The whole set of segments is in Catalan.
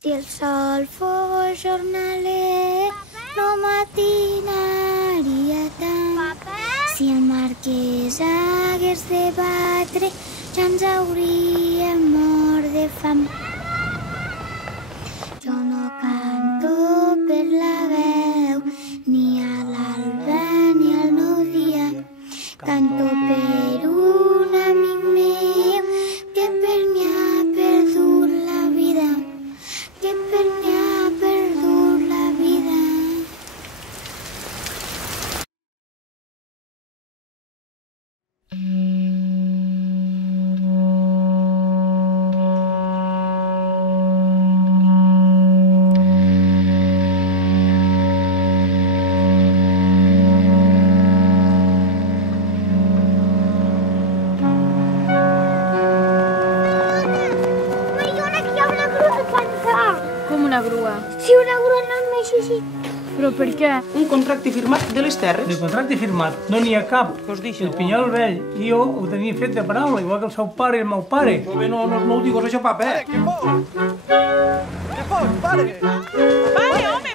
Si el sol fos jornaler, no matinaria tant. Si el marquès hagués de batre, ja ens hauríem mort de fam. Jo no canto per la veu, ni a l'alba ni al nou dia. Canto per un amic meu que per mi ha perdut la vida, que per mi ha perdut la vida. Com una grua? Sí, una grua enorme, sí. Però per què? Un contracte firmat de les terres. De contracte firmat, no n'hi ha cap. Què us deixo? El Pinyol vell i jo ho tenia fet de paraula, igual que el seu pare i el meu pare. Jove, no ho digues això, papa, eh? Què fos, pare? Pare, home!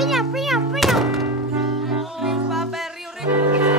Pilla. Papa, riu.